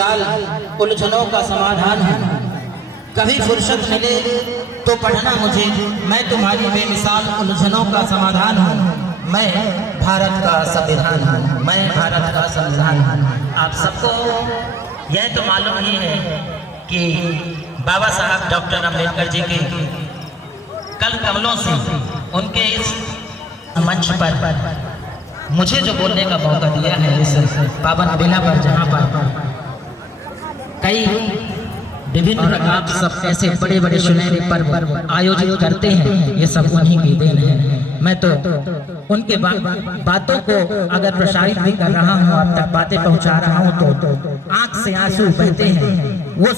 बेमिसाल उलझनों का समाधान हूँ। कभी फुर्सत मिले तो पढ़ना मुझे, मैं तुम्हारी बेमिसाल उलझनों का समाधान हूँ। मैं भारत का संविधान हूँ, मैं भारत का संविधान हूँ। आप सबको यह तो मालूम ही है कि बाबा साहब डॉक्टर अम्बेडकर जी के कल कमलों से उनके इस मंच पर मुझे जो बोलने का मौका दिया है इस पावन बेला पर, जहाँ पर कई विभिन्न आप सब ऐसे बड़े बड़े सुनहरे पर्व आयोजित करते हैं, ये सब उन्हीं की देन है। मैं तो उनके बातों को अगर प्रसारित भी कर रहा हूँ, आप तक बातें पहुँचा रहा हूँ, तो आंख से आंसू बहते हैं। वो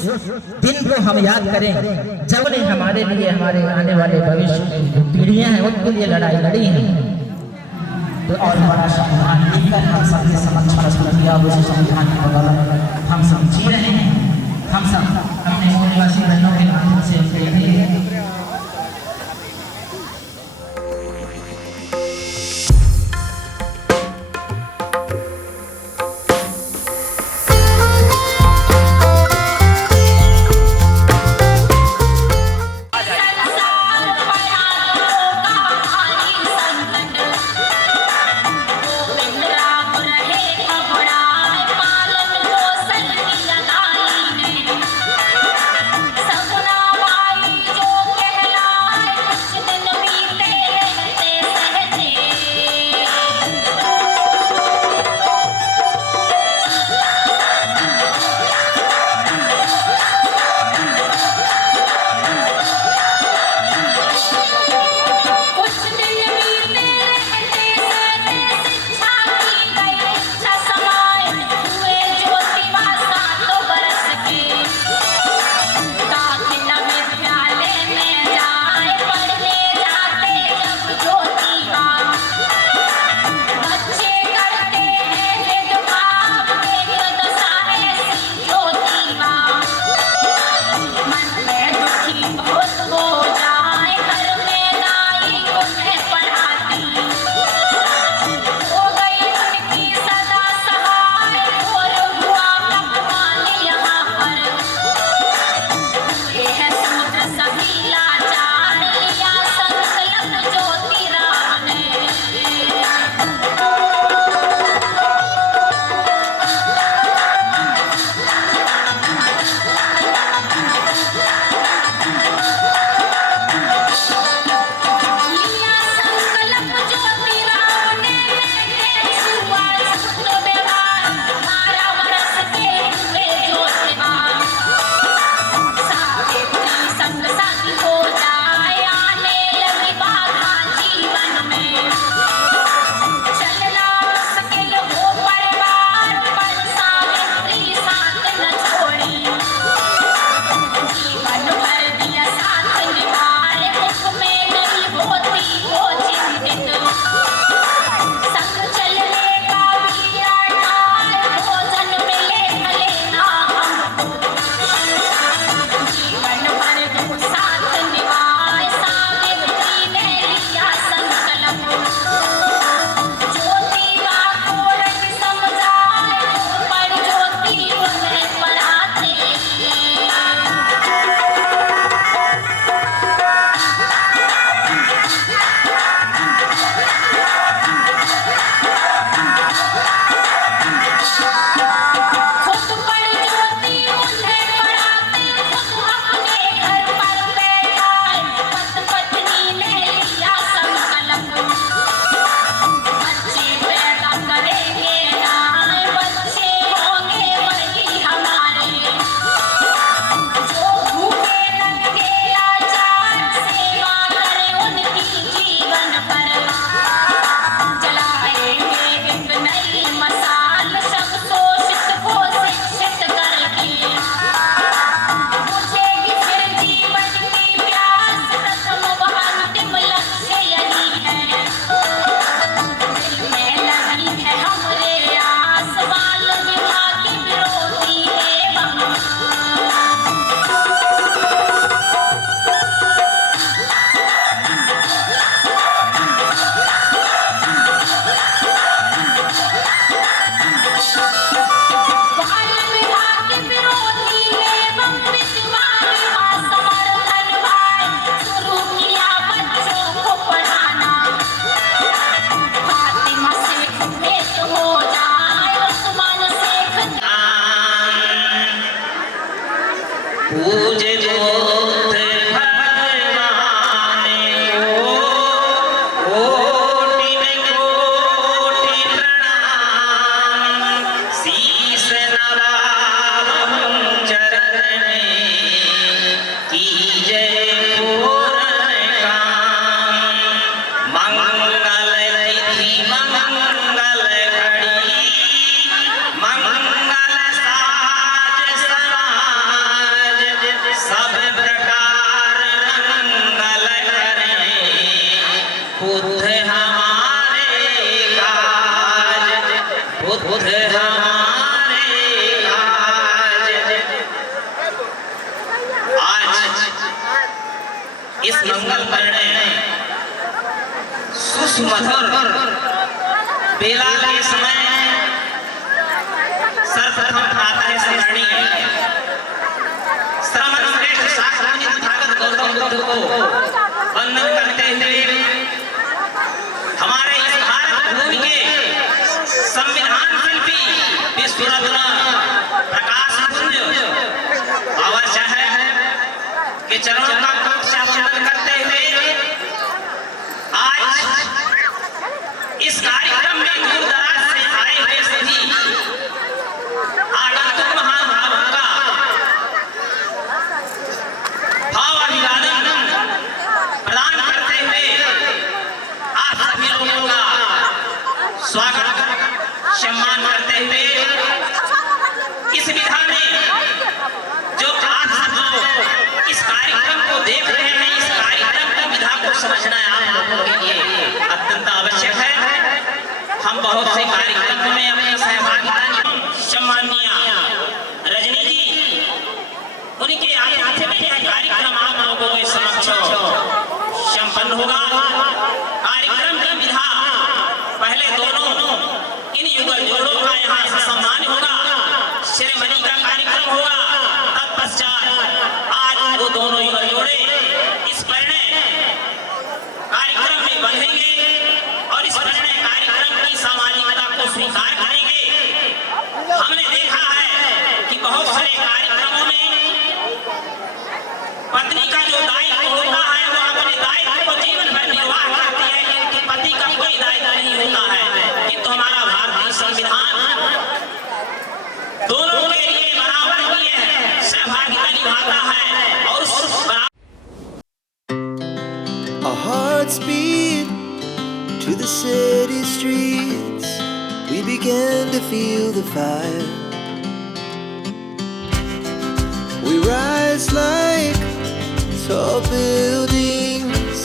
दिन को हम याद करें जब ने हमारे लिए, हमारे आने वाले भविष्य की पीढ़ियां हैं, उनके लिए लड़ाई लड़ी है। तो और बड़ा संविधान लेकर हम सबके समक्ष प्रस्तुत किया, उस संविधान की बदौलत हम सब जी रहे हैं। हम सब अपने मूल निवासी बहनों के माध्यम से उनके लिए सपना इस मंगल परिणय सुमधुर बेला के समय सर्वप्रथम प्रातः स्मरणीय श्रमण श्रेष्ठ शास्त्रज्ञ तथागत गौतम बुद्ध को वंदन करते हुए हमारे इस भारत भूमि के संविधान शिल्पी विश्व रत्न प्रकाश पुंज अवश्य है के चरणों का कोट से वंदन करते हुए आज इस कार्यक्रम में दूर दराज से आए हुए सभी आगंतुक महानुभावों का भाव अभिवादन प्रदान करते हुए आप सभी लोगों का स्वागत सम्मान करते हुए इस विधा में जो आप सब लोग इस कार्यक्रम को देख रहे हैं, इस कार्यक्रम की विधा को समझना आप लोगों के लिए अत्यंत आवश्यक है। हम बहुत से कार्यक्रम में अपनी सहभागिता सम्माननीय रजनी जी उनके आतिथ्य में यह कार्यक्रम आप लोगों के समक्ष संपन्न होगा। कार्यक्रम की विधा पहले दोनों इन युगल जोड़ों का यहाँ सम्मान होगा, सेरेमनी का कार्यक्रम होगा, तत्पश्चात आज वो दोनों युगल जोड़े इस परिणय कार्यक्रम में बंधेंगे और इस परिणय कार्यक्रम की सामाजिकता को स्वीकार करेंगे। हमने देखा है कि बहुत सारे कार्यक्रमों में पत्नी का जो दायित्व होता है वो अपने दायित्व को जीवन भर निर्वाह करती है, क्योंकि पति का कोई दायित्व नहीं होता है। किंतु हमारा भारतीय संविधान दोनों के लिए बराबर की है सहभागिता निभाता है और उस Our hearts beat to the city streets. We began to feel the fire. We rise like tall buildings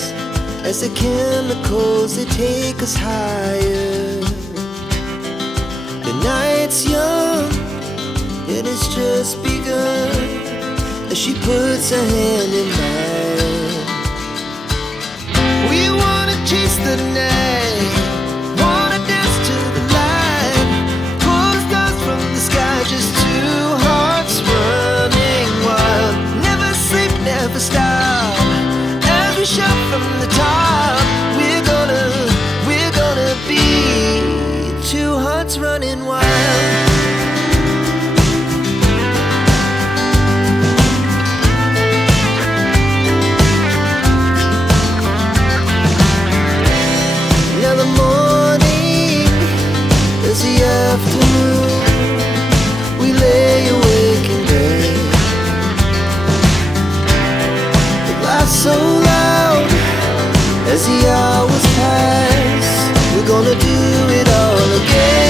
as the chemicals they take us higher. The night's young and it's just begun as she puts her hand in mine. We wanna chase the night, wanna dance to the light, pull the stars from the sky, just two hearts running wild. Never sleep, never stop, as we shout from the top. We're gonna be two hearts running wild. We lay awake in bed. It laughs so loud as the hours pass. We're gonna do it all again.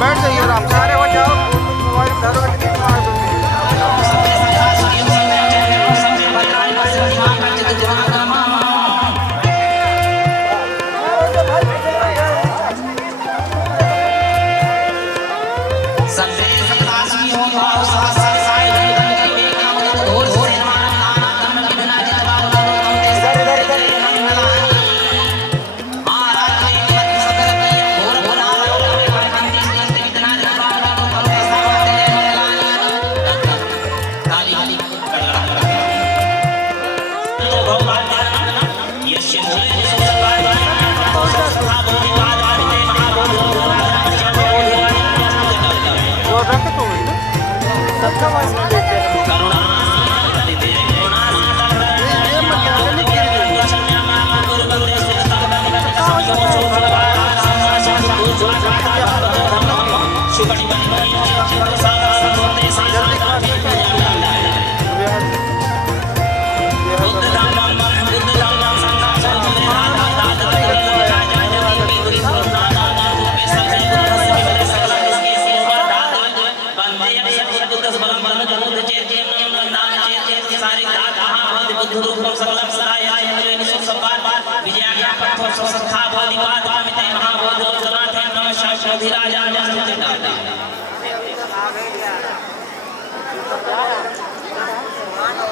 बैठ जाइए आराम से। अरे बचाओ mobile घर वाले नहीं मार दूंगी। सबका वॉइस में देखते हैं। ये मत गिर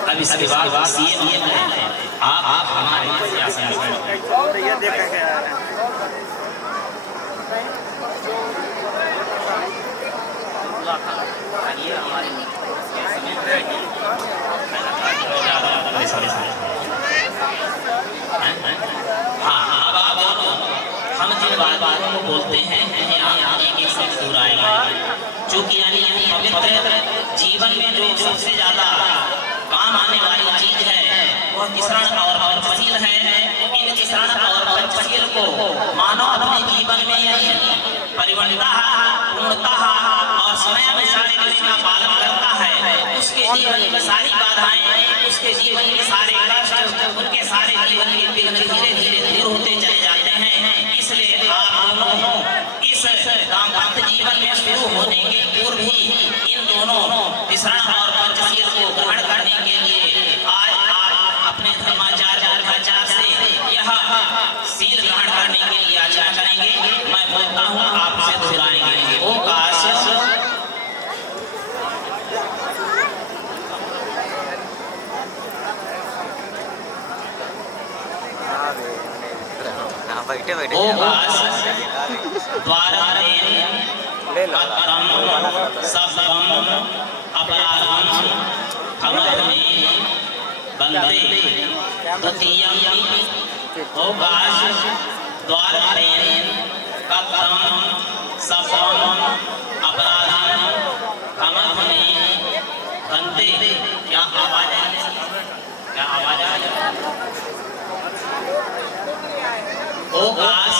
अब इसके बाद सीएम आप हमारे सियासत ये देखेंगे यार। हाँ अब हम जिन बातों को बोलते हैं यहाँ एक एक शब्द दूर आएगा, चूँकि यानी पवित्र जीवन में जो सबसे ज्यादा काम आने वाली चीज है वह तिसरण और पंचशील है। इन तिसरण और पंचशील को मानव अपने जीवन में परिवर्तता पूर्णता और समय अनुसार इसका पालन करता है। उसके जीवन की सारी बाधाएं, उसके जीवन के सारे कष्ट, उनके सारे जीवन के विघ्न धीरे धीरे दूर होते चले जाते हैं। इसलिए आप दोनों इस दाम्पत्य जीवन में शुरू होने के पूर्व ही इन दोनों तिसरण और पंचशील को ग्रहण करने के लिए आज आप अपने धर्माचार्य से यह शील ग्रहण करने के लिए याचना करेंगे। मैं बोलता हूँ आपसे दोहराएंगे। ओ काश बैठे बैठे ओ काश द्वारारेण कतरं सबं अपराधं खमहि बन्दे द्वितीयं ओ काश द्वारारेण कतरं सबं अपराधं खमहि बन्दे। क्या आवाज है? क्या आवाज है? ओ काश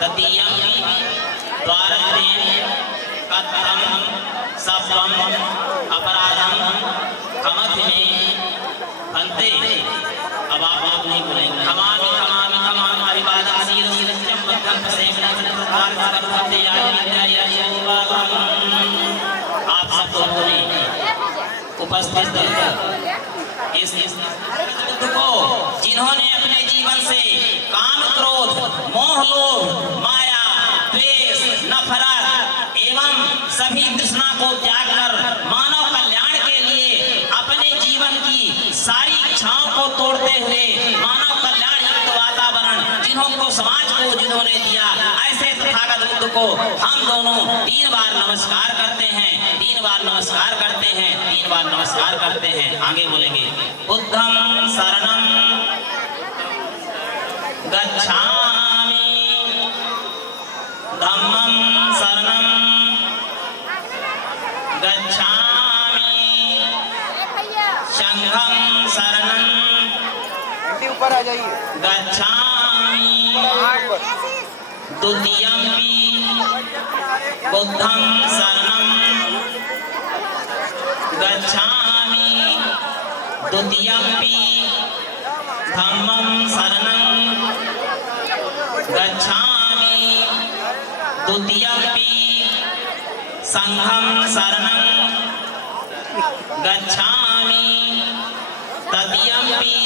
तृतीयं द्वारारेण कतरं सबं अपराधं खमहि बन्दे। अब आप लोग नहीं बोलेंगे। खमामि खमामि खमामि अभिवादन शीलस्य बद्धं सेवनं करते आप सब तो बोले उपस्थित इस को जिन्होंने अपने जीवन से काम क्रोध मोह लोभ माया द्वेष नफरत एवं सभी तृष्णा को त्याग कर मानव कल्याण के लिए अपने जीवन की सारी इच्छाओं को तोड़ते हुए मानव कल्याण युक्त वातावरण जिन्होंने समाज को जिन्होंने दिया, ऐसे तथागत बुद्ध को हम दोनों 3 बार नमस्कार करते हैं। 3 बार नमस्कार करते हैं। 3 बार नमस्कार करते हैं। आगे बोलेंगे बुद्धं शरणं गच्छामि, धम्मं शरणं गच्छामि, संघं शरणं ऊपर आ जाइए। गच्छामि, द्वितीयंपि बुद्धं शरणं गच्छामि, द्वितीयंपि धम्मं शरणं गच्छामि, द्वितीयंपि संघं शरणं गच्छामि तदीयम्पि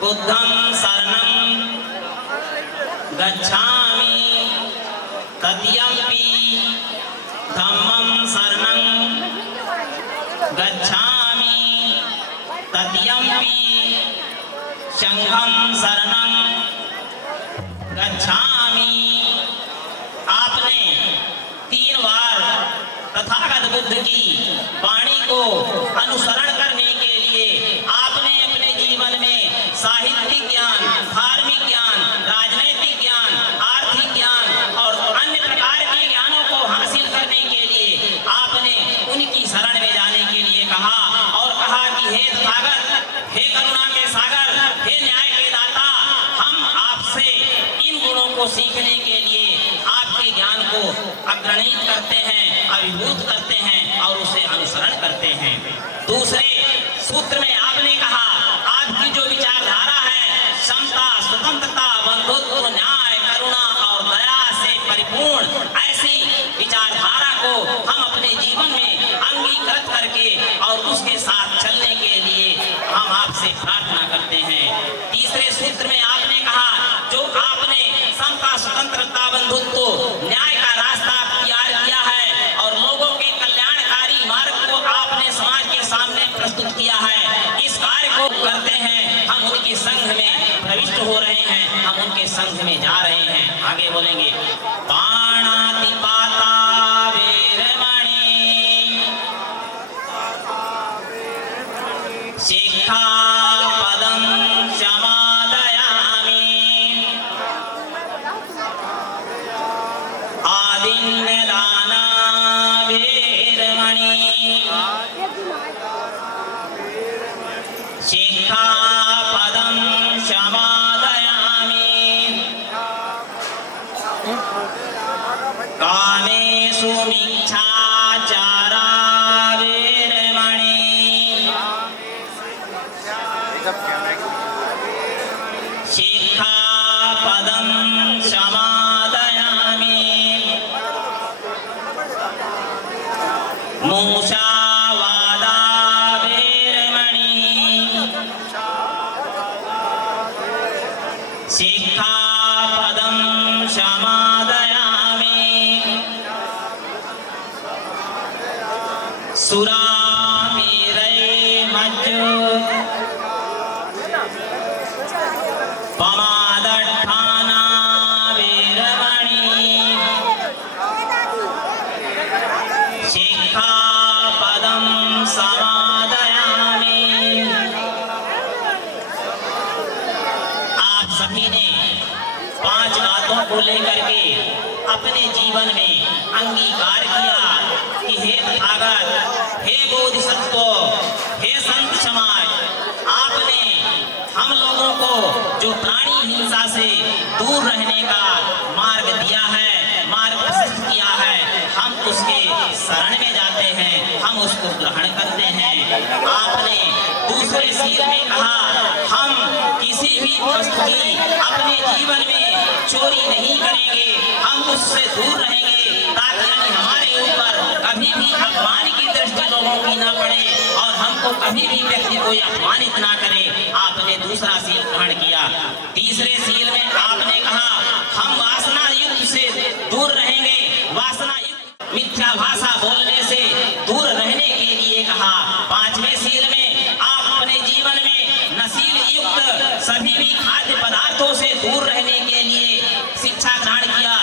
बुद्धं शरणं गच्छामि तदीयम्पि धम्मं शरणं गच्छामि तदीयम्पि संघं शरणं गच्छामि। आपने 3 बार तथागत बुद्ध की वाणी को अनुसरण करने के लिए आपने अपने जीवन में साहित्यिक ज्ञान, धार्मिक ज्ञान, राजनीतिक ज्ञान, आर्थिक ज्ञान और अन्य प्रकार के ज्ञानों को हासिल करने के लिए आपने उनकी शरण में जाने के लिए कहा और कहा कि हे तथागत, हे करुणा के सागर, हे न्याय के दाता, हम आपसे इन गुणों को सीखने के लिए आपके ज्ञान को अग्रणीत करते हैं, अभिभूत करते हैं और उसे अनुसरण करते हैं। दूसरे सूत्र में आपने कहा आपकी जो विचारधारा है समता, स्वतंत्रता, बंधुत्व, न्याय, करुणा और दया से परिपूर्ण, ऐसी विचारधारा को हम अपने जीवन में अंगीकृत करके और उसके साथ चलने के लिए हम आपसे प्रार्थना करते हैं। तीसरे सूत्र में आपने कहा जो आपने समता, स्वतंत्रता, बंधुत्व, न्याय का रास्ता तैयार किया है और लोगों के कल्याणकारी मार्ग को आपने समाज के सामने प्रस्तुत किया है, इस कार्य को करते हैं हम उनके संघ में प्रविष्ट हो रहे हैं, हम उनके संघ में जा रहे हैं। आगे बोलेंगे पाणातिपाता वीरमणि शिक्षापदं समादयामि आदिन्यदाना वीरमणि शिक्षापदं समादयामि कामेषु मिच्छाचारा वीरमणि शिक्षापदं समादयामि मूषावादा वीरमणि शिक्षापदं समादयामि सुरामेरैर्मज्जो पमादट्ठाना वीरमणि शिक्षापदं समादयामि। आप सभी ने 5 बातों को लेकर के अपने जीवन में अंगीकार किया कि हे तथागत, हे बोधिसत्व, हे संत समाज, आपने हम लोगों को जो प्राणी हिंसा से दूर रहने का मार्ग दिया है, मार्ग प्रशस्त किया है, हम उसके शरण में जाते हैं, हम उसको ग्रहण करते हैं। आपने दूसरे सील में कहा हम किसी भी वस्तु की अपने जीवन में चोरी नहीं करेंगे, हम उससे दूर रहेंगे ताकि हमारे ऊपर कभी भी अपमान की दृष्टि लोगों की ना पड़े और हमको कभी भी व्यक्ति कोई अपमानित ना करे। आपने दूसरा सील ग्रहण किया। तीसरे सील में आपने कहा हम वासना युक्त से दूर रहेंगे, वासना युक्त मिथ्या भाषा बोलने से दूर रहने के लिए कहा। 5वें सील में आप अपने जीवन में नशील युक्त सभी भी खाद्य पदार्थों से दूर रहने के लिए शिक्षा ग्रहण किया,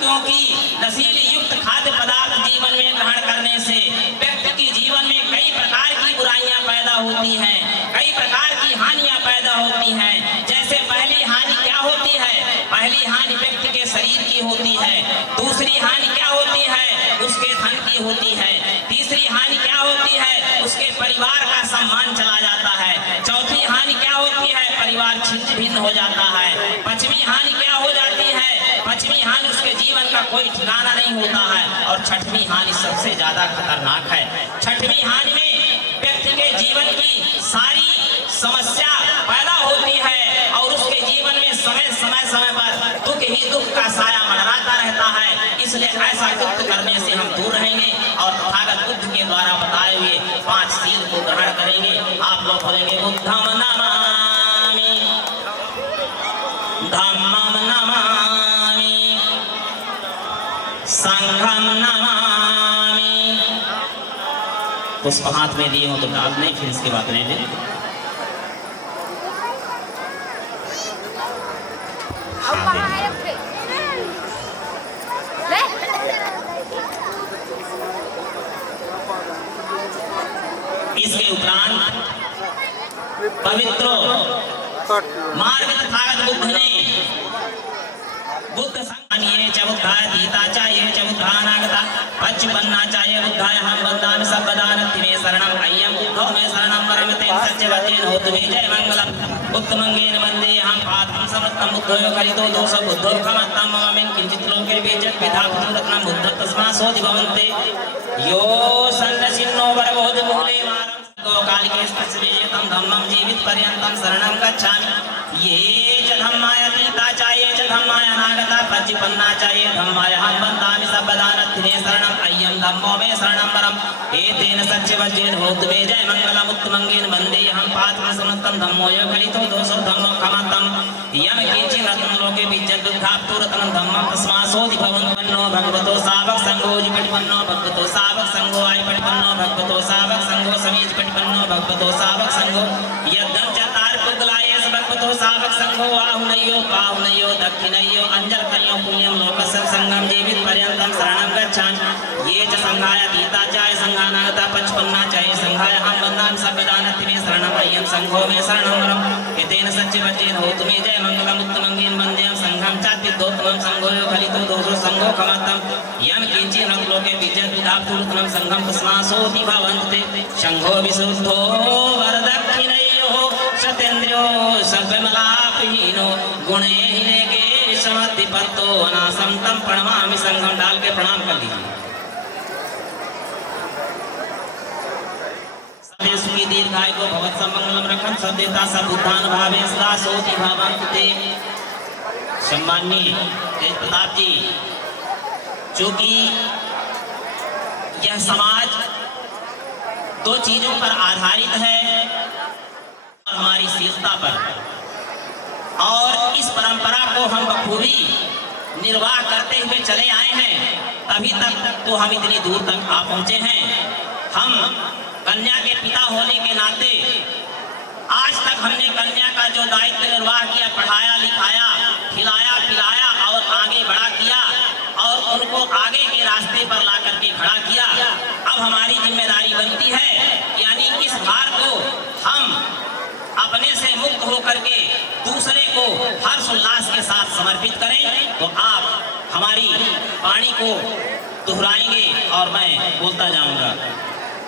क्योंकि नशील युक्त खाद्य पदार्थ जीवन में ग्रहण करने से व्यक्ति के जीवन में कई प्रकार की बुराइयां पैदा होती हैं, कई प्रकार की हानियां पैदा होती हैं। जैसे पहली हानि क्या होती है? पहली हानि व्यक्ति के शरीर की होती है। दूसरी हानि क्या होती है? उसके धन की होती है। तीसरी हानि क्या होती है? उसके परिवार का सम्मान चला जाता है। चौथी हानि क्या होती है? परिवार छिन्न भिन्न हो जाता है। 5वीं हानि क्या हो जाती है? 5वीं हानि उसके जीवन का कोई ठिकाना नहीं होता है। और 6वीं हानि सबसे ज्यादा खतरनाक है। 6वीं हानि में व्यक्ति के जीवन की सारी समस्या पैदा होती है और उसके जीवन में समय पर दुख ही दुख का साया मंडराता रहता है। इसलिए ऐसा कृत्य करने से हम दूर रहेंगे और तथागत बुद्ध के द्वारा बताए हुए 5 शील को ग्रहण करेंगे। आप लोग बोलेंगे बुद्धम नमामि, धम्मम नमामि, संघम नमामि। पुष्प हाथ में दिए हो तो डाल नहीं, फिर इसके बाद ले लें। इसके उपरांत पवित्र मार्ग तथागत बुद्ध ने बुद्ध संघानिये च बुद्धाय तीताचार्य च बुद्धानागता पच्चपन्नाचार्य बुद्धाय हम वन्दामि सर्वदानत्ति मे शरणम अय्यम बुद्धो मे शरणम वरमते सत्यवचेन होतु मे जय मंगलम उत्तमंगेन वन्दे हम पात्रं समर्थं बुद्धो करितो दोष बुद्धो खमत्तं मम मिन किंचित् लोके बीजत् विधातु रत्नं बुद्ध तस्मा सोधि भवन्ते यो सन्नसिन्नो वरबोधि मूले मारं कालिके स्पर्शेयतं धम्मं जीवित पर्यन्तं शरणं गच्छामि ये च धम्माय तीताचार्य च धम्माय अनागता पच्चपन्नाचार्य धम्माय हम वन्दामि सर्वदानत्ति मे शरणं अय्यं धम्मो मे शरणं वरम् एतेन सत्यवचेन होतु मे जय मंगलम् उत्तमंगेन वन्दे हम पात्रं समर्थं धम्मो यो कलितो दोषो धम्मं खमतं यम किंचित् रत्नं लोके विद्यत् दुःखाप्तो रत्नं धम्मं तस्मासोऽधि भवन्नो भगवतो सावक संघो जिपटिपन्नो भगवतो सावक संघो आयि पटिपन्नो भगवतो सावक संघो समीज पटिपन्नो भगवतो सावक संघो यद्दं च तारपुगलाय भगवतो सावक संघो आहुनयो पाहुनयो दक्षिणयो अंजलकयो पुण्यं लोकस्य संगम जीवित पर्यन्तं शरणं गच्छामि ये च संघाय तीताचार्य संघानागता पच्चपन्नाचार्य संघाय हम वन्दामि सर्वदानत्ति मे शरणं अय्यं संघो मे शरणं वरम् एतेन सत्यवचेन होतु मे जय मंगलम् उत्तमंगेन वन्देयं संघं चात्विदोत्तमं संघो यो खलितो दोषो संघो खमतं यम किंचित् लोके विद्यत् विधातु रत्नं संघं तस्मासोऽधि भवन्ते संघो विशुद्धो वरदक्षिणयो सतेन्द्रियो सर्वमलापहीनो गुणहीने के समधिपतो अनासं तं प्रणमामि संघं डाल के प्रणाम कर लीजिए। सुखी दीर्घायु को भगवत समंगलम रखन सदेता सबुद्धान भावे सदा सोति भवन्ते। सम्माननीय तेज प्रताप जी, चूंकि यह समाज 2 चीजों पर आधारित है, हमारी शीलता पर, और इस परंपरा को हम बखूबी निर्वाह करते हुए चले आए हैं, तभी तक तो हम इतनी दूर तक आ पहुंचे हैं। हम कन्या के पिता होने के नाते आज तक हमने कन्या का जो दायित्व निर्वाह किया, पढ़ाया लिखाया, खिलाया पिलाया और आगे बढ़ा किया और उनको आगे के रास्ते पर ला करके खड़ा किया। अब हमारी जिम्मेदारी बनती है, यानी इस भार को हम अपने से मुक्त होकर के दूसरे को हर्ष उल्लास के साथ समर्पित करें। तो आप हमारी वाणी को दोहराएंगे और मैं बोलता जाऊंगा।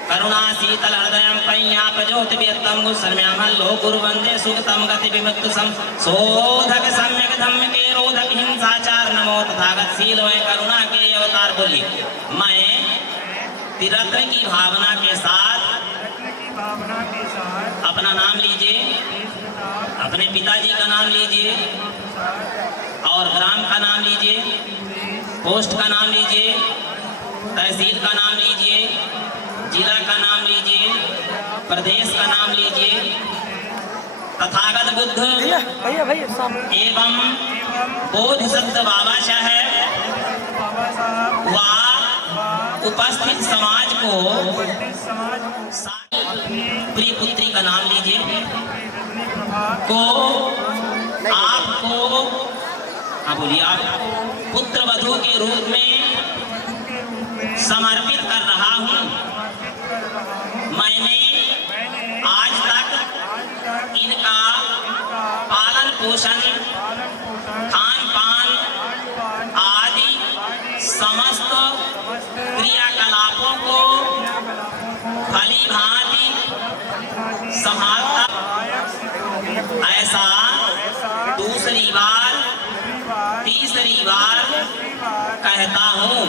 करुणा शीतल हृदयं पय्यापज्योति व्यक्तं गुसर्म्यामं लो गुरुवंदे सुगतं गति विमुक्त सम शोधक सम्यक धम्म के रोधक हिंसाचार नमो तथागत शीलमय करुणा के अवतार। बोलिए मैं त्रिरत्न की भावना के साथ अपना नाम लीजिए, अपने पिताजी का नाम लीजिए और ग्राम का नाम लीजिए, पोस्ट का नाम लीजिए, तहसील का नाम लीजिए, जिला का नाम लीजिए, प्रदेश का नाम लीजिए। तथागत बुद्ध एवं बोधिसत्व बाबा साहब व उपस्थित समाज को प्रिय पुत्री का नाम लीजिए को आपको, हाँ बोलिए, आप पुत्र वधू के रूप में समर्पित कर रहा हूँ। मैंने आज तक इनका पालन पोषण, खान पान आदि समस्त क्रियाकलापों को भली भांति संभालता, ऐसा दूसरी बार तीसरी बार कहता हूँ।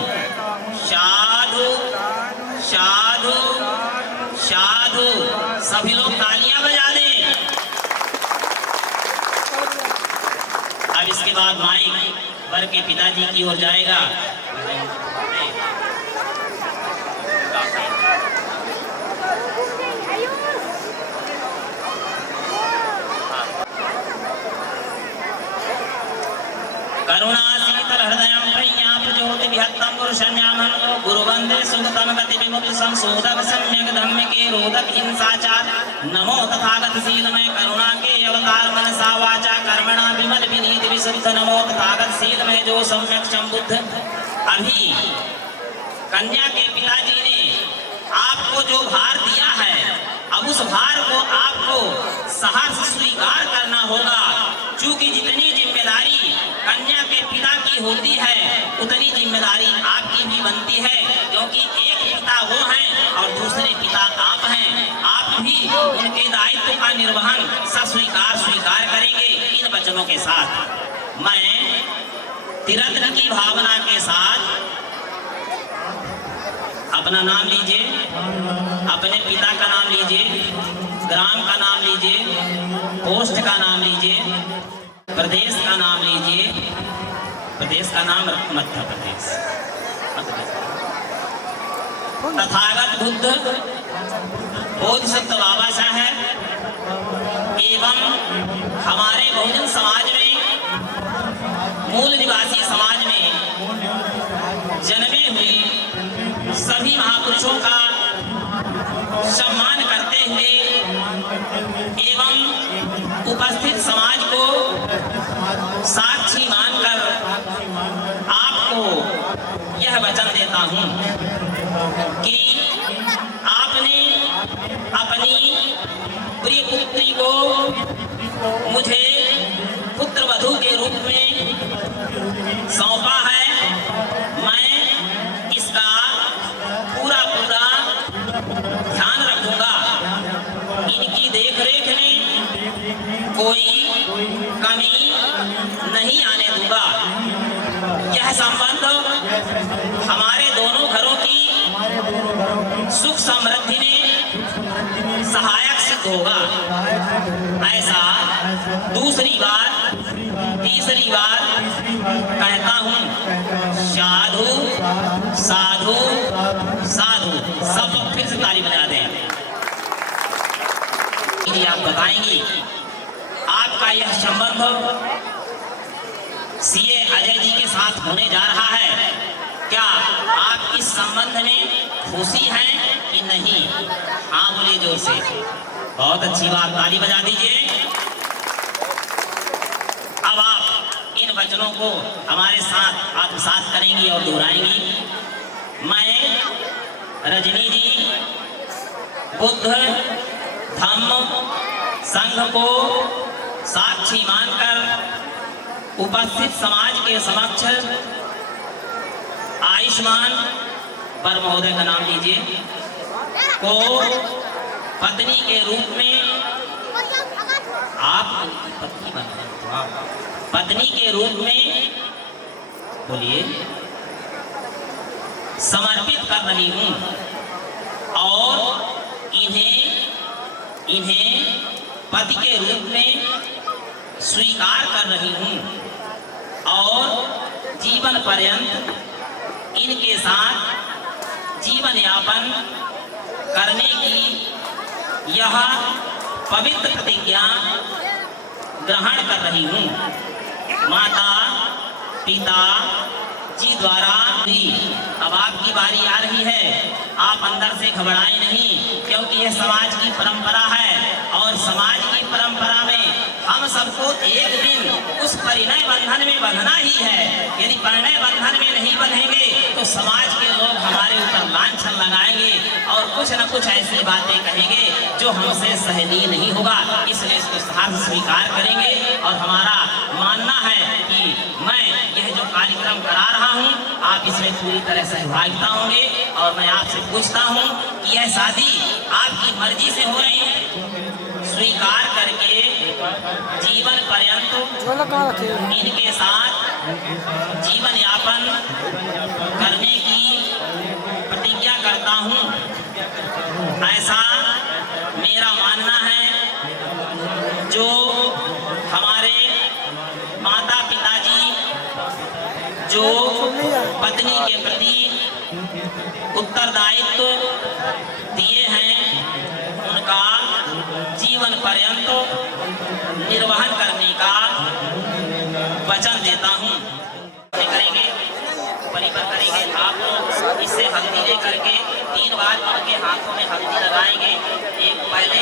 साधु साधु साधु। सभी लोग तालियां बजा दें। अब इसके बाद माइक वर के पिताजी की ओर जाएगा। संयामन गुरुवंदे सुगतम गति विमुक्ति संशोधक सम्यक धम्म के रोधक हिंसाचार नमो तथागत शीलमय करुणा के अवतार मनसा वाचा कर्मणा विमल विनीत विशुद्ध नमो तथागत शीलमय जो सम्यक संबुद्ध। अभी कन्या के पिताजी ने आपको जो भार दिया है, अब उस भार को आपको साहस स्वीकार करना होगा। क्योंकि जितनी जिम्मेदारी कन्या के पिता की होती है उतनी जिम्मेदारी आपकी भी बनती है, क्योंकि एक पिता वो हैं और दूसरे पिता आप हैं। आप भी उनके दायित्व का निर्वहन स्वीकार करेंगे। इन वचनों के साथ मैं तिरत्न की भावना के साथ अपना नाम लीजिए, अपने पिता का नाम लीजिए, ग्राम का नाम लीजिए, पोस्ट का नाम लीजिए, प्रदेश का नाम लीजिए। प्रदेश का नाम मध्य प्रदेश। तथागत बुद्ध बोधिसत्व बाबा साहब एवं हमारे बहुजन समाज में, मूल निवासी समाज में जन्मे हुए सभी महापुरुषों का सम्मान करते हुए एवं उपस्थित समाज को साक्षी मानकर आपको यह वचन देता हूं कि आपने अपनी प्रिय पुत्री को मुझे पुत्र वधू के रूप में सौंपा है। मैं इसका पूरा ध्यान रखूंगा। इनकी देखरेख में कोई कमी नहीं आने दूंगा। यह संबंध हमारे दोनों घरों की सुख समृद्धि में सहायक सिद्ध होगा। ऐसा दूसरी बार तीसरी बार कहता हूं। साधु साधु साधु। सब लोग फिर से ताली बजा दें। आप बताएंगी आपका यह संबंध सीए अजय जी के साथ होने जा रहा है। क्या आप इस संबंध में खुशी हैं कि नहीं? हाँ बोलिए जोर से। बहुत अच्छी बात, ताली बजा दीजिए। अब आप इन वचनों को हमारे साथ आत्मसात करेंगी और दोहराएंगी। मैं रजनी जी बुद्ध धम्म संघ को साक्षी मानकर उपस्थित समाज के समक्ष आयुष्मान पर महोदय का नाम लीजिए को पत्नी के रूप में आप पत्नी बन रहे हैं, पत्नी के रूप में बोलिए समर्पित कर रही हूं और इन्हें पति के रूप में स्वीकार कर रही हूं और जीवन पर्यंत इनके साथ जीवन यापन करने की यह पवित्र प्रतिज्ञा ग्रहण कर रही हूं। माता पिता जी द्वारा भी अब आपकी बारी आ रही है। आप अंदर से घबराएं नहीं, क्योंकि यह समाज की परंपरा है और समाज की परंपरा में हम सबको एक दिन उस परिणय बंधन में बंधना ही है। यदि परिणय बंधन में नहीं बंधेंगे तो समाज के लोग हमारे ऊपर लांछन लगाएंगे और कुछ न कुछ ऐसी बातें कहेंगे जो हमसे सहनीय नहीं होगा। इसलिए इसको साथ स्वीकार करेंगे और हमारा मानना है कि मैं यह जो कार्यक्रम करा रहा हूं आप इसमें पूरी तरह सहभागिता होंगे। और मैं आपसे पूछता हूं कि यह शादी आपकी मर्जी से हो रही है, स्वीकार करके जीवन पर्यंत इनके साथ जीवन यापन करने की प्रतिज्ञा करता हूं। ऐसा मेरा मानना है। जो हमारे माता पिताजी जो पत्नी के प्रति उत्तरदायित्व दिए हैं उनका जीवन पर्यंत निर्वहन करने का वचन देता हूं। करेंगे परिपर करेंगे आप लोग हाथों में हल्दी लगाएंगे। एक पहले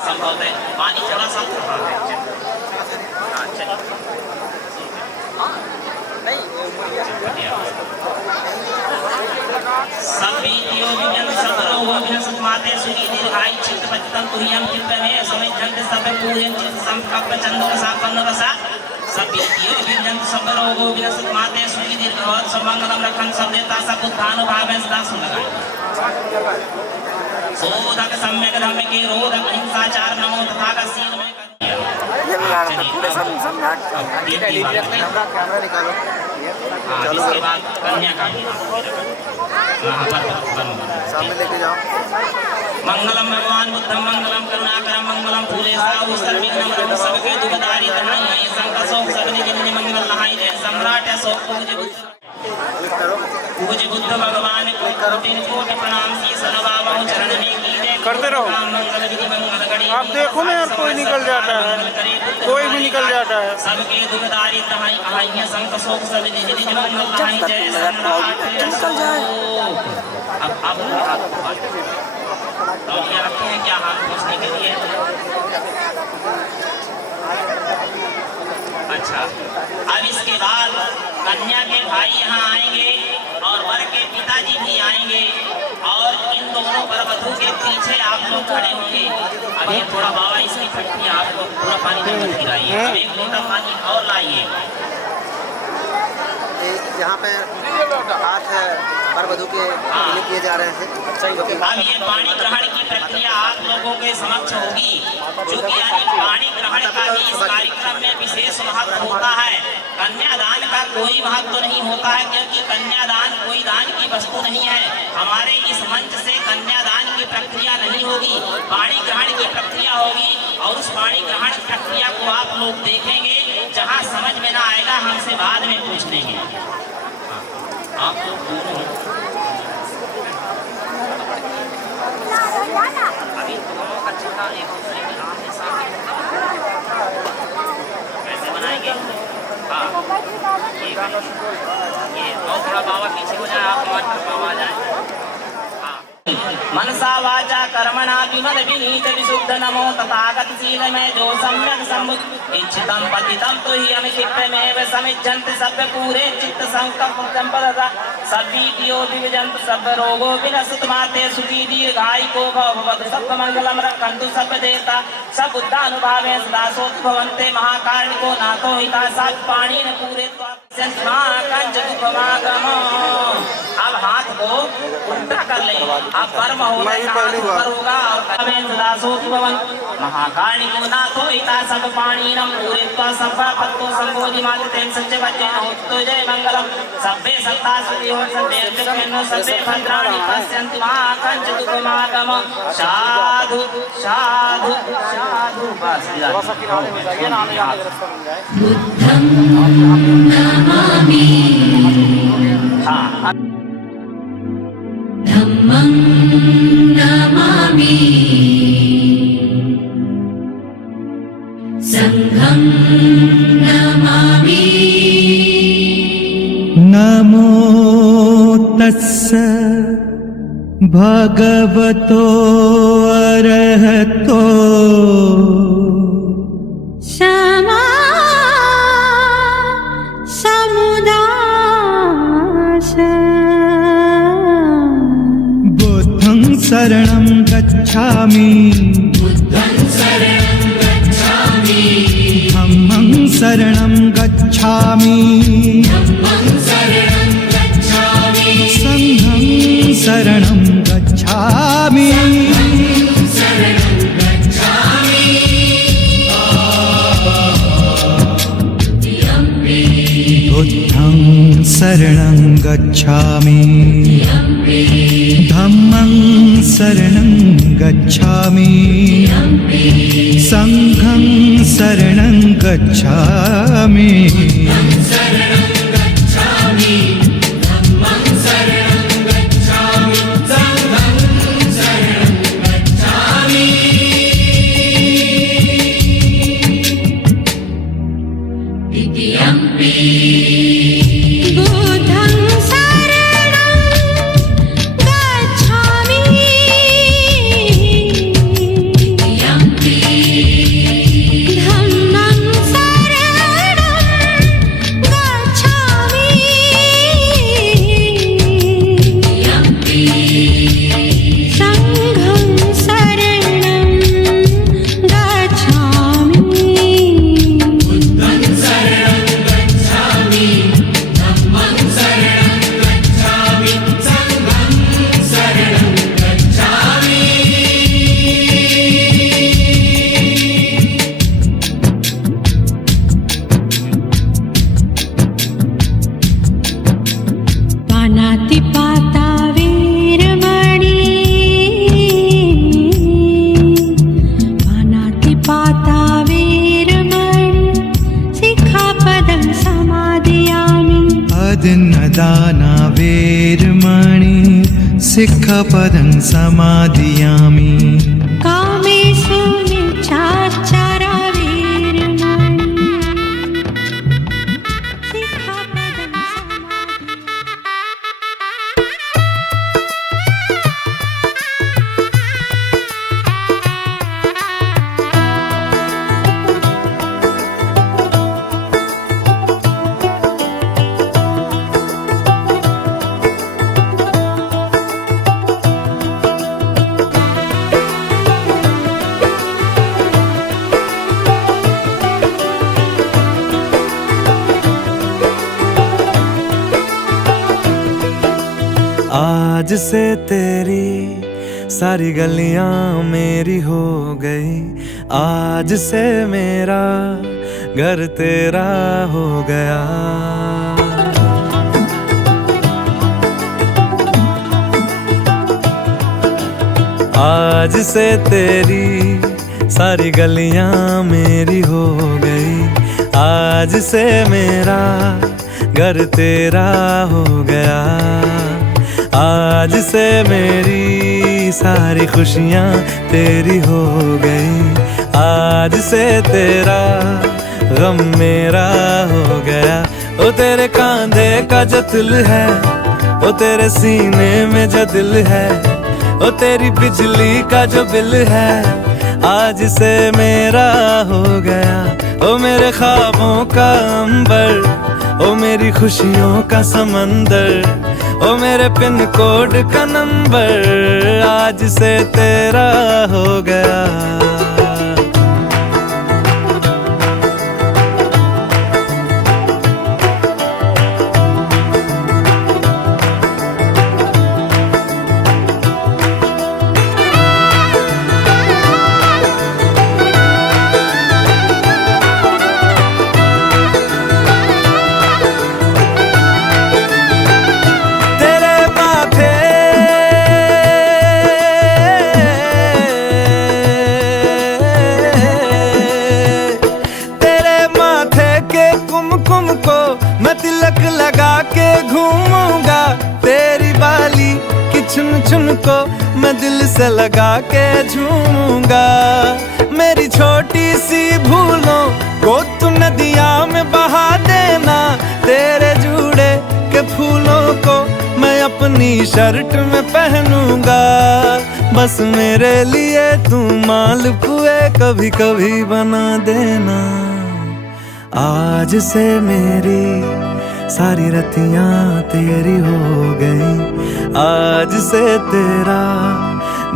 संभव है पानी थोड़ा सा सब बीतियों विजन सब रोगों विनश माते सुखी दीर्घायु चित्त पतितम तुहियम चित्त में समय जंत सब पूजन चित्त संकल्प चंद्र सापन्न रसा सब बीतियों विजन सब रोगों विनश माते सुखी दीर्घायु सब मंगलम रखन सब देवता सब उत्थानुभाव में सदा सुन लगाए। सोधक सम्यक धम्म के रोधक हिंसाचार नमो तथागत सील में चलो इसके बाद कन्या का सामने लेके जाओ। मंगलम भगवान बुद्धम मंगलम करुणाकरम मंगलम फूले साहु सर्विघ्नम रघु सबके दुखदारी तनाई ये संकट शोक सबने जिन्हें मंगल नहाई दे सम्राट शोक पूज्य बुद्ध भगवान को कोटि कोटि प्रणाम शीश नवाबहु चरण में कीजे करते रहो। मंगल विधि मंगल घड़ी आप देखो ना यार, कोई निकल जाता है, कोई भी निकल जाता है। सबके दुखदारी तहाई आइए संकट शोक सब निज निज मंगल नहाई जय सम्राट अशोक। अब हाथ तौलिया रखे हैं क्या हाथ पोंछने के लिए? अच्छा, अब इसके बाद कन्या के भाई यहाँ आएंगे और वर के पिताजी भी आएंगे और इन दोनों पर वधू के पीछे आप लोग खड़े होंगे। अब ये थोड़ा बाबा इसकी फटकी आपको पूरा पानी में मत गिराइए, अब एक लोटा पानी और लाइए। यहाँ पे हाथ वर वधू के लिए किए जा रहे हैं। अब ये पानी ग्रहण की प्रक्रिया आप लोगों के समक्ष होगी, क्योंकि यानी पानी ग्रहण का भी इस कार्यक्रम में विशेष महत्व होता है। कन्यादान का कोई महत्व नहीं होता है, क्योंकि कन्यादान कोई दान की वस्तु नहीं है। हमारे इस मंच से कन्यादान की प्रक्रिया नहीं होगी, पानी ग्रहण की प्रक्रिया होगी और उस पानी ग्रहण प्रक्रिया को आप लोग देखेंगे। जहाँ समझ में ना आएगा हमसे बाद में पूछ लेंगे। आप लोग दोनों अभी दोनों का चेहरा एक दूसरे के आमने सामने कैसे बनाएंगे? हाँ, ये और थोड़ा बाबा पीछे हो जाए, आप आवाज आ जाए। मनसा वाचा कर्मणा विमल विनीत विशुद्ध नमो तथागत शील में जो सम्यक सम्मुख इच्छितम पतितम तो ही हम क्षिप्रमेव समिज्जन्त सब पूरे चित्त संकल्प संपदा सद्वीतियो दिव्यजंत सब रोगो विनशत माते सुखी दीर्घायु को भवतु सब मंगलम रक्षन्तु सब देवता सब बुद्धानुभावे सदा सोत भवन्ते महाकारुणिको नाथो हिता सात पाणी न पूरे कंच दुखमागमो। अब हाथ को उल्टा कर ले, अब परम होगा महाकारुणिको नाथो हिता सब पाणी न पूरे सब पत्तो संबोधि माते सच्चे बच्चे होतो जय मंगलम सभ्य सत्ता सुखी हो सभ्य जगन्नो सभ्य भद्राणि पश्यन्ति महाकंच दुखमागम। साधु साधु साधु। बस बुद्धं नमामि हाँ धम्मं नमामि संघं नमामि नमो तस्स भगवतो अरहतो क्षमा समुदाय बुद्धं शरणं गच्छामि धम्मं शरणं गच्छामि संघं शरणं गच्छामि बुद्धं शरणं गच्छामि धम्मं शरणं गच्छामि संघं शरणं गच्छामि। बुद्धं शरणं गच्छामि वेरमणि सिक्खपदं समादियामि कामेषु मिच्छाचारा वीर्यमणि सिक्खपदं आज से तेरी सारी गलियां मेरी हो गई, आज से मेरा घर तेरा हो गया। आज से तेरी सारी गलियां मेरी हो गई, आज से मेरा घर तेरा हो गया। आज से मेरी सारी खुशियाँ तेरी हो गई, आज से तेरा गम मेरा हो गया। ओ तेरे कांधे का जो दिल है, ओ तेरे सीने में जो दिल है, ओ तेरी बिजली का जो बिल है, आज से मेरा हो गया। ओ मेरे ख्वाबों का अंबर, ओ मेरी खुशियों का समंदर, ओ मेरे पिन कोड का नंबर, आज से तेरा हो गया। लगा के घूमूंगा, तेरी बाली की चुन चुन को मैं दिल से लगा के झूमूंगा। मेरी छोटी सी भूलों को तू नदिया में बहा देना, तेरे जूड़े के फूलों को मैं अपनी शर्ट में पहनूंगा। बस मेरे लिए तू मालपुए कभी कभी बना देना। आज से मेरी सारी रतियां तेरी हो गई, आज से तेरा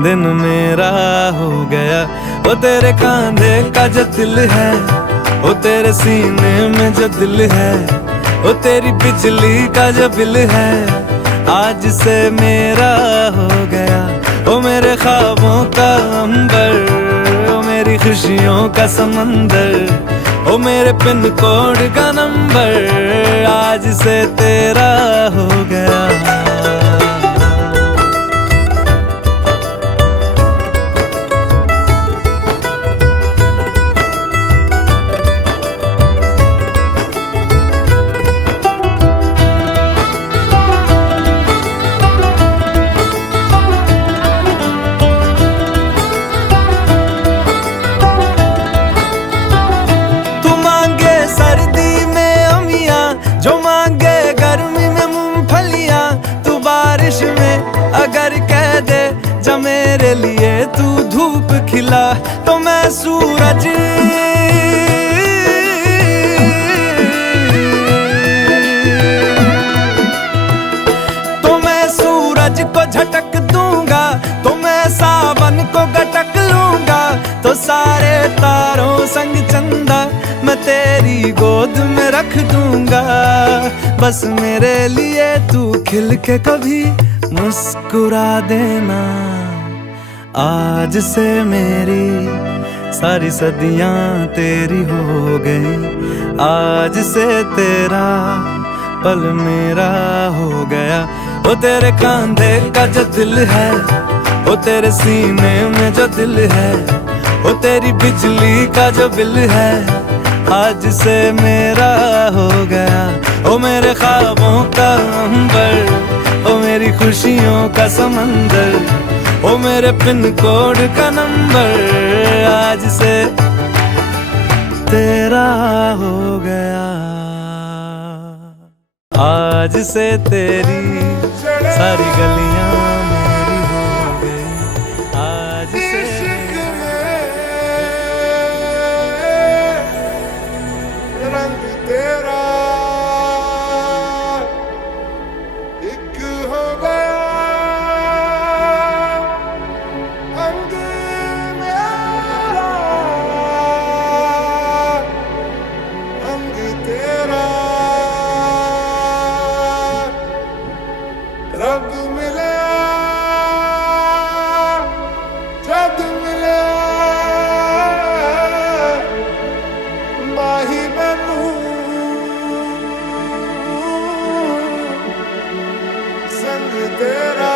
दिन मेरा हो गया। ओ तेरे कांधे का जो दिल है, ओ तेरे सीने में जो दिल है, ओ तेरी बिजली का जो बिल है, आज से मेरा हो गया। ओ मेरे ख्वाबों का अंबर, ओ मेरी खुशियों का समंदर, ओ मेरे पिन कोड का नंबर, आज से तेरा हो गया। अगर कह दे जब मेरे लिए तू धूप खिला, तो मैं सूरज को झटक दूंगा, तो मैं सावन को गटक लूंगा। तो सारे तारों संग चंदा मैं तेरी गोद में रख दूंगा। बस मेरे लिए तू खिल के कभी मुस्कुरा देना। आज से मेरी सारी सदियां तेरी हो गई, आज से तेरा पल मेरा हो गया। ओ तेरे कांधे का जो दिल है, ओ तेरे सीने में जो दिल है, ओ तेरी बिजली का जो बिल है, आज से मेरा हो गया। ओ मेरे ख्वाबों का अंबर, ओ मेरी खुशियों का समंदर, ओ मेरे पिन कोड का नंबर आज से तेरा हो गया। आज से तेरी सारी गलियां मेरी हो गई। आज से रंग तेरा एक हो गया, अंग मेरा अंग तेरा, रब मिले जग मिले माही बनू संग तेरा।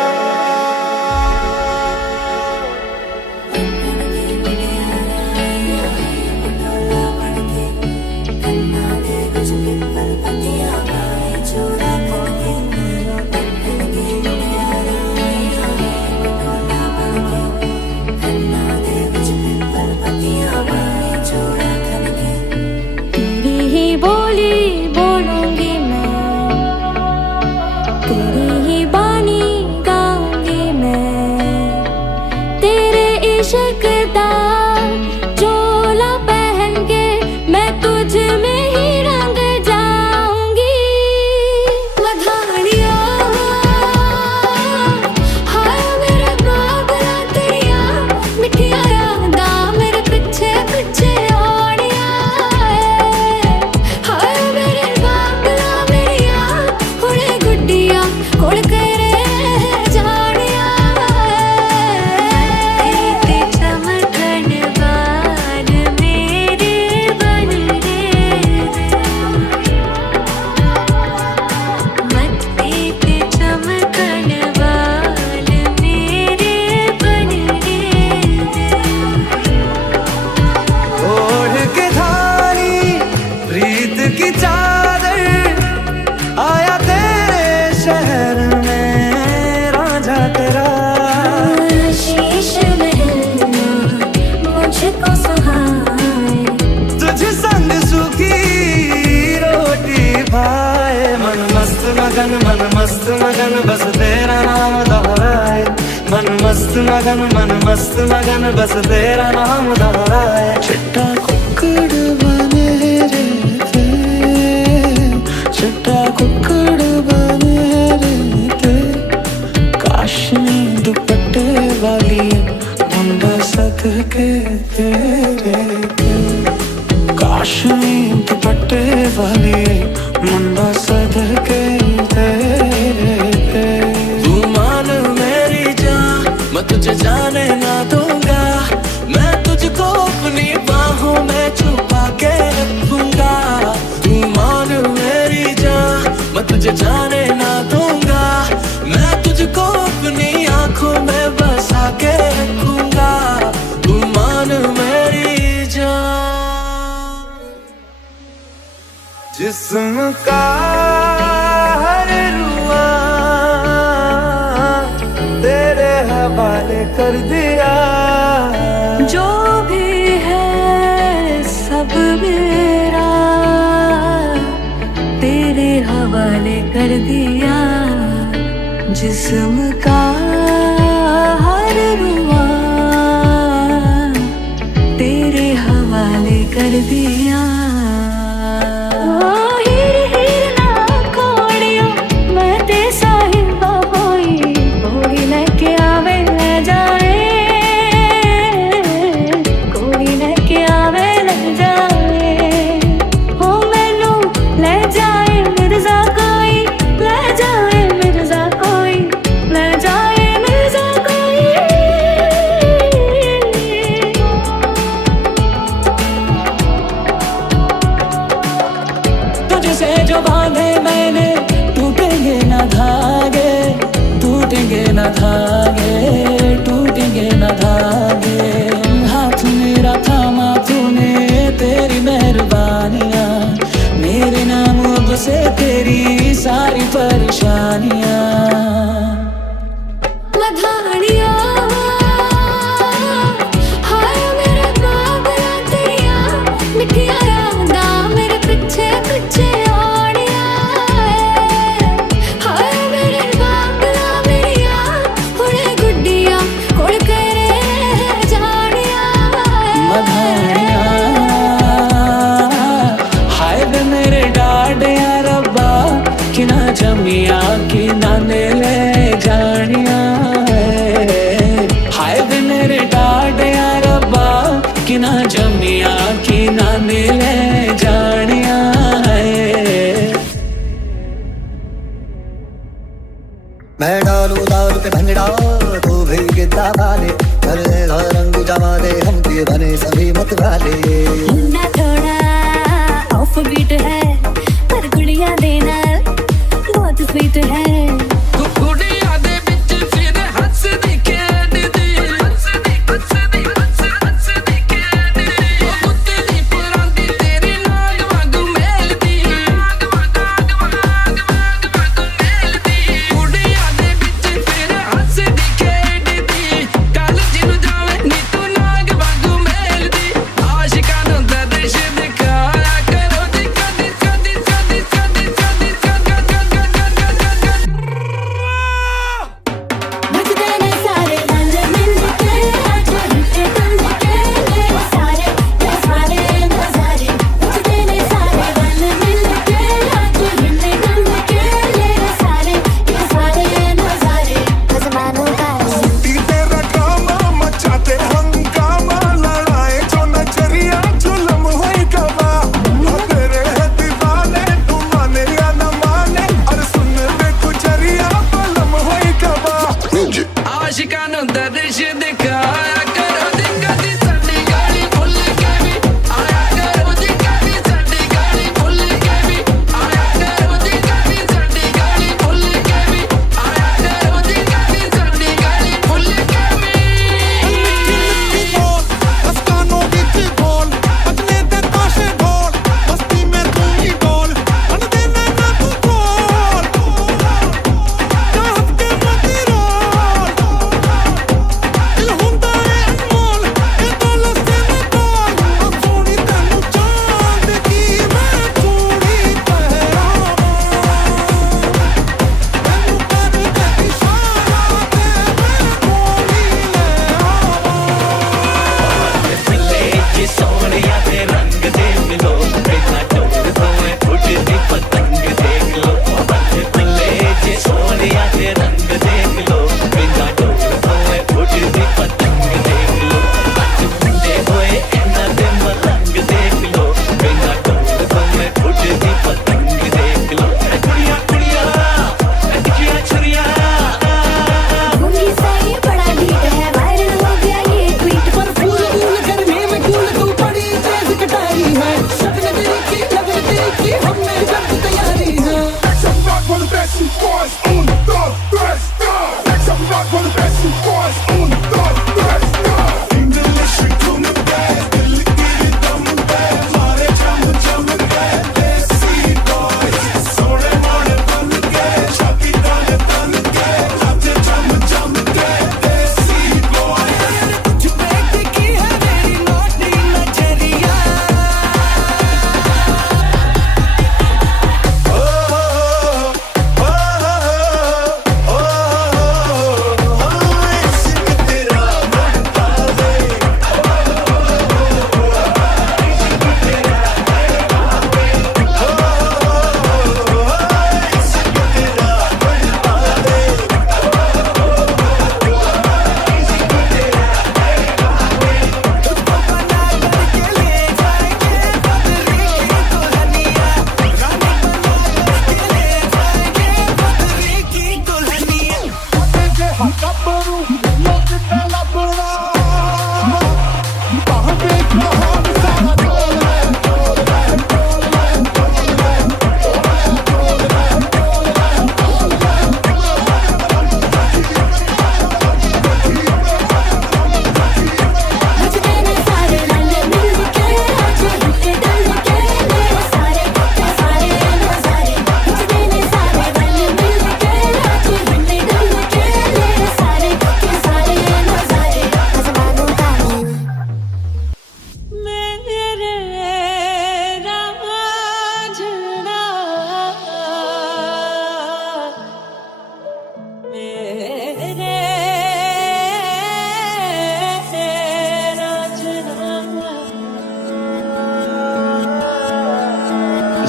तेरी ही बोली बोलूंगी मैं, तेरी ही बानी गाऊंगी मैं, तेरे इश्क दा चोला पहन के मैं तुझ में ही रंग जाऊंगी। मधानिया हाय मेरे बाबरा तेरिया मिठिया यादा मेरे पिछे पिछे आड़िया, हाय मेरे बाबरा मेरिया हुणे गुड्डिया कोल करे जानिया। ते चमकन बाल मेरे बन मत्ती पे चमकन बाल मेरे बन ओढ़ के धारी प्रीत की चादर आया तेरे शहर में रांझा तेरा। शीश महल मुझको सुहाए, तुझ संग सूखी रोटी भाए, मन मस्त मगन बस तेरा नाम दोहराए, मन मस्त मगन बस तेरा नाम दोहराए। चिट्टा कुक्कड़ बने रे थे, चिट्टा कुक्कड़ बने रे थे, काशनी दुपट्टे वाली मुंडा सदके तेरे थे, काशनी दुपट्टे वाली मुंडा सदके तेरे थे। तू मान मेरी जान मैं तुझे जाने ना दूंगा, मैं तुझको अपनी बाहों में छुपा के रखूंगा। तू मान मेरी जान मैं तुझे जाने ना दूंगा, मैं तुझको अपनी आंखों में बसा के रखूंगा। तू मान मेरी जान। जिस्म का हर रुआ तेरे हवाले कर दिया, जो भी है सब मेरा तेरे हवाले कर दिया। जिस्म का हर रुआ तेरे हवाले कर दिया। हीर हीर ना खोड़ियो मैं ते साहिबा होई, कोई लेके आवे ले जाए, कोई लेके आवे ले जाए। हो मैनू ले जाए मिर्जा कोई, ले जाए मिर्जा कोई, ले जाए मिर्जा कोई। तुझसे जो बांधे मैंने टूटेंगे ना धागे, टूटेंगे ना धागे, टूटेंगे ना धागे। हाथ मेरा थामा तूने तेरी मेहरबानियां, मेरे नाम अब से तेरी मैं डालू दाल पे भंगड़ा तू भी गिद्दा वाले चले रंग जमा दे हम के बने सभी मत वाले मुन्ना थोड़ा ऑफ बीट है पर गुड़िया देना बहुत स्वीट है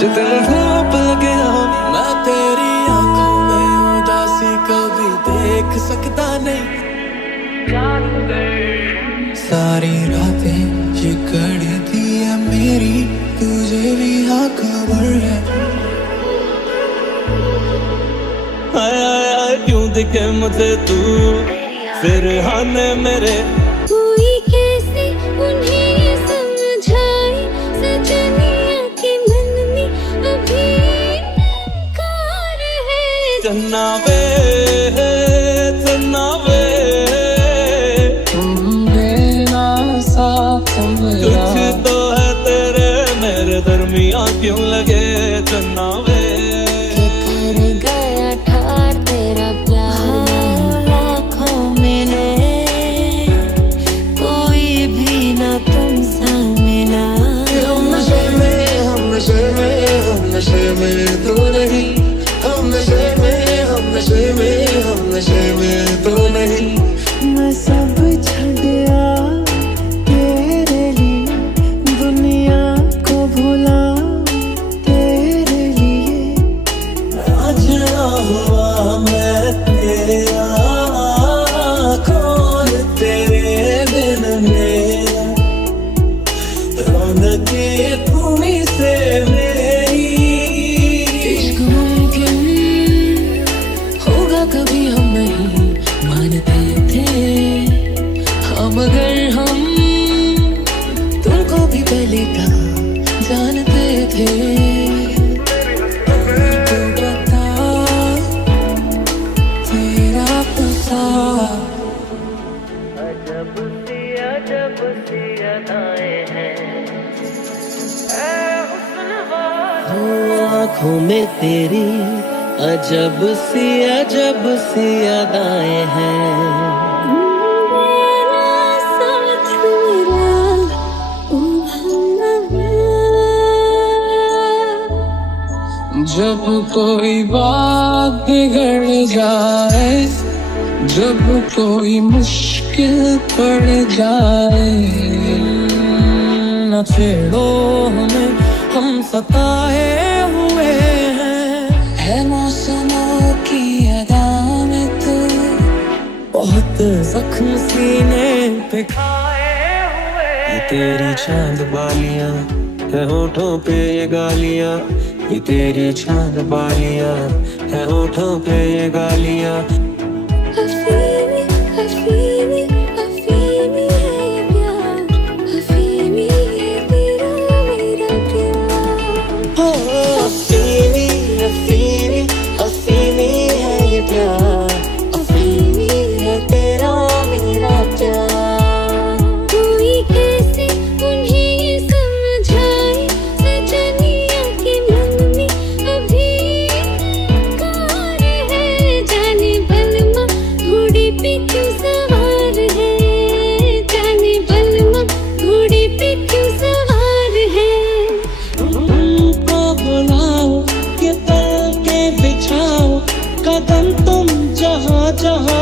जो तेन धूप लगे मैं तेरी आंखों में उदासी कभी देख सकता नहीं सारी रातें ये कड़ी थी है मेरी तुझे भी हाँ खबर है आया क्यों दिखे मुझे तू फिर हाने मेरे। कोई कैसे उन्हें समझाए सजनिया के मन में अभी इनकार है। चन्ना वे चन्ना वे तुम देना साथ मेरा, कुछ तो है तेरे मेरे दरमियां क्यों लगे चन्ना वे। के कर गया ठार तेरा प्यार आँखों में ने, कोई भी ना तुम सा मिला। हम नशे में हम नशे में हम नशे में तो नहीं, हम नशे में हम नशे में हम नशे में तो नहीं। मैं सब छड़िया तेरे लिए, दुनिया को भुला तेरे लिए। आज हुआ मैं तेरा कौन तेरे बिन मेरा, रौनके तुम्हीं से मेरी। इश्क मुमकिन होगा कभी हम नहीं मानते थे, हम अगर हम तुमको भी पहले का जानते थे। तो बता तेरा पता। आँखों में तेरी अजब सी अदाएं हैं। मेरा साथ मेरा ओ जब कोई बात बिगड़ जाए, जब कोई मुश्किल पड़ जाए, न छेड़ो हमें हम सताए हुए हैं। है मौसमों की अदा में तू बहुत जख्म सीने पे खाए हुए। ये तेरी चांद बालियां है होठों पे ये गालियां, ये तेरी चांद बालियां है होठों पे ये गालियां। हफीमी हफीमी हफीमी है ये प्यार, हफीमी है तेरा मेरा प्यार। हो हसीनी हसीनी हसीनी है ये प्यार, हफीमी है तेरा मेरा प्यार। कोई कैसे उन्हें समझाए सजनिया के मन में अभी इनकार है। जाने बलमा घोड़े पे क्यों सवार है, जाने बलमा घोड़े पे क्यों सवार है। तुमको बुलाओ, ये पल के बिछाओ, कदम तुम जहाँ जहाँ